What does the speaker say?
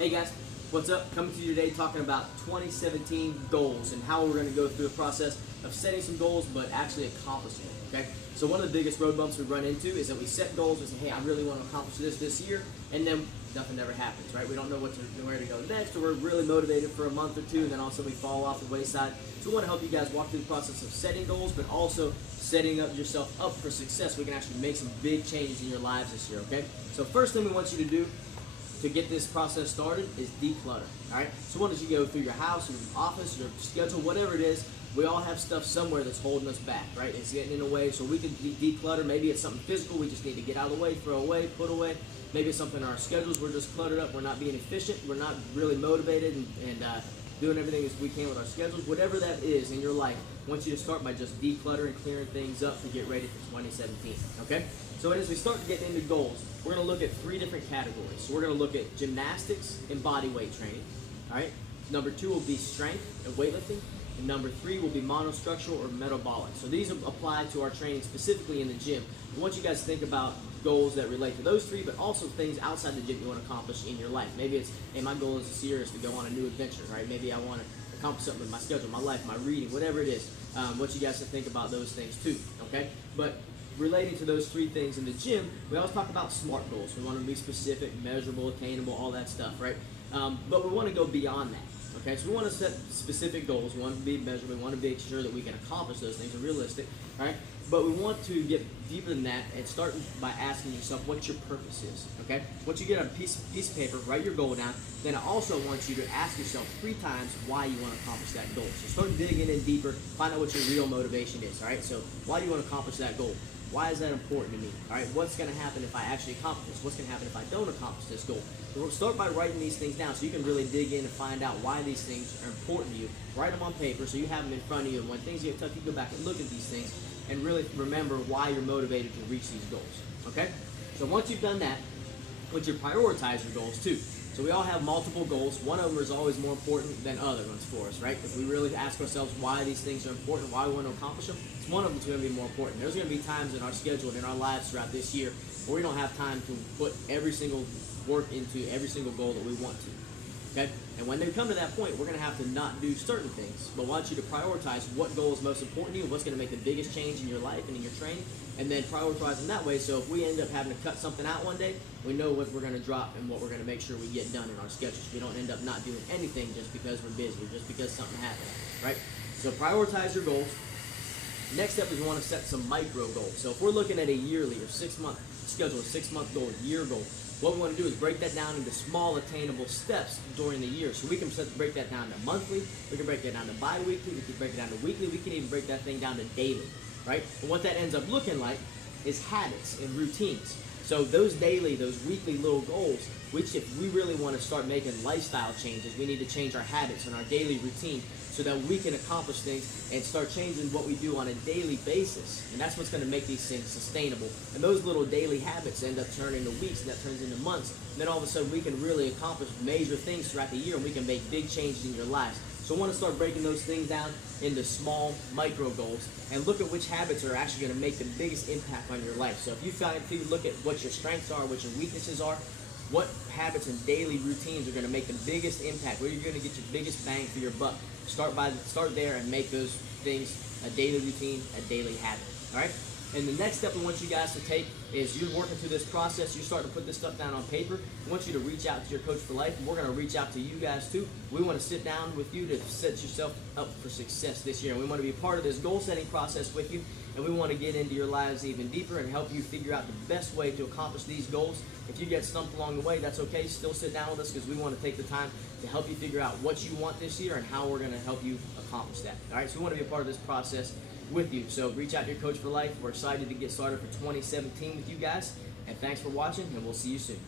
Hey guys, what's up? Coming to you today talking about 2017 goals and how we're going to go through the process of setting some goals but actually accomplishing it, okay? So one of the biggest road bumps we run into is that we set goals and say, hey, I really want to accomplish this year, and then nothing ever happens, right? We don't know where to go next, or we're really motivated for a month or two, and then also we fall off the wayside. So we want to help you guys walk through the process of setting goals, but also setting up yourself up for success. We can actually make some big changes in your lives this year, okay? So first thing we want you to do to get this process started is declutter, all right? So what does you go through your house, your office, your schedule, whatever it is, we all have stuff somewhere that's holding us back, right? It's getting in the way, so we can declutter. Maybe it's something physical, we just need to get out of the way, throw away, put away. Maybe it's something in our schedules, we're just cluttered up, we're not being efficient, we're not really motivated and doing everything as we can with our schedules. Whatever that is in your life, I want you to start by just decluttering, clearing things up to get ready for 2017, okay? So as we start getting into goals, we're going to look at 3 different categories. So we're going to look at gymnastics and body weight training, all right? Number 2 will be strength and weightlifting. And number 3 will be monostructural or metabolic. So these apply to our training specifically in the gym. I want you guys to think about goals that relate to those 3, but also things outside the gym you want to accomplish in your life. Maybe it's, hey, my goal is this year is to go on a new adventure, right? Maybe I want to accomplish something with my schedule, my life, my reading, whatever it is. I want you guys to think about those things too, okay? But relating to those 3 things in the gym, we always talk about SMART goals. We want to be specific, measurable, attainable, all that stuff, right? But we want to go beyond that. Okay, so we want to set specific goals. We want to be measurable. We want to make sure that we can accomplish those things and realistic, right? But we want to get deeper than that and start by asking yourself what your purpose is, okay? Once you get a piece of paper, write your goal down. Then I also want you to ask yourself 3 times why you want to accomplish that goal. So start digging in deeper, find out what your real motivation is, all right? So why do you want to accomplish that goal? Why is that important to me? All right, what's going to happen if I actually accomplish this? What's going to happen if I don't accomplish this goal? So we'll start by writing these things down so you can really dig in and find out why these things are important to you. Write them on paper so you have them in front of you, and when things get tough, you go back and look at these things and really remember why you're motivated to reach these goals, okay? So once you've done that, I want you to prioritize your goals too. So we all have multiple goals. One of them is always more important than other ones for us, right? If we really ask ourselves why these things are important, why we want to accomplish them, it's one of them that's going to be more important. There's going to be times in our schedule and in our lives throughout this year where we don't have time to put every single work into every single goal that we want to, okay? And when they come to that point, we're going to have to not do certain things, but I want you to prioritize what goal is most important to you, what's going to make the biggest change in your life and in your training, and then prioritize them that way. So if we end up having to cut something out one day, we know what we're going to drop and what we're going to make sure we get done in our schedules. We don't end up not doing anything just because we're busy or just because something happened, right? So prioritize your goals. Next step is we want to set some micro goals. So if we're looking at a yearly or 6-month schedule, a 6-month goal, year goal, what we want to do is break that down into small attainable steps during the year. So we can break that down to monthly, we can break that down to bi-weekly, we can break it down to weekly, we can even break that thing down to daily, right? And what that ends up looking like is habits and routines. So those daily, those weekly little goals, which if we really want to start making lifestyle changes, we need to change our habits and our daily routine so that we can accomplish things and start changing what we do on a daily basis. And that's what's going to make these things sustainable. And those little daily habits end up turning into weeks, and that turns into months. And then all of a sudden we can really accomplish major things throughout the year, and we can make big changes in your lives. So I want to start breaking those things down into small micro goals and look at which habits are actually going to make the biggest impact on your life. So if you look at what your strengths are, what your weaknesses are, what habits and daily routines are going to make the biggest impact, where you're going to get your biggest bang for your buck. Start there and make those things a daily routine, a daily habit, all right? And the next step we want you guys to take is you're working through this process, you start to put this stuff down on paper. We want you to reach out to your coach for life, and we're going to reach out to you guys too. We want to sit down with you to set yourself up for success this year. And we want to be a part of this goal setting process with you, and we want to get into your lives even deeper and help you figure out the best way to accomplish these goals. If you get stumped along the way, that's okay. Still sit down with us because we want to take the time to help you figure out what you want this year and how we're going to help you accomplish that. All right, so we want to be a part of this process with you. So reach out to your coach for life. We're excited to get started for 2017 with you guys. And thanks for watching, and we'll see you soon.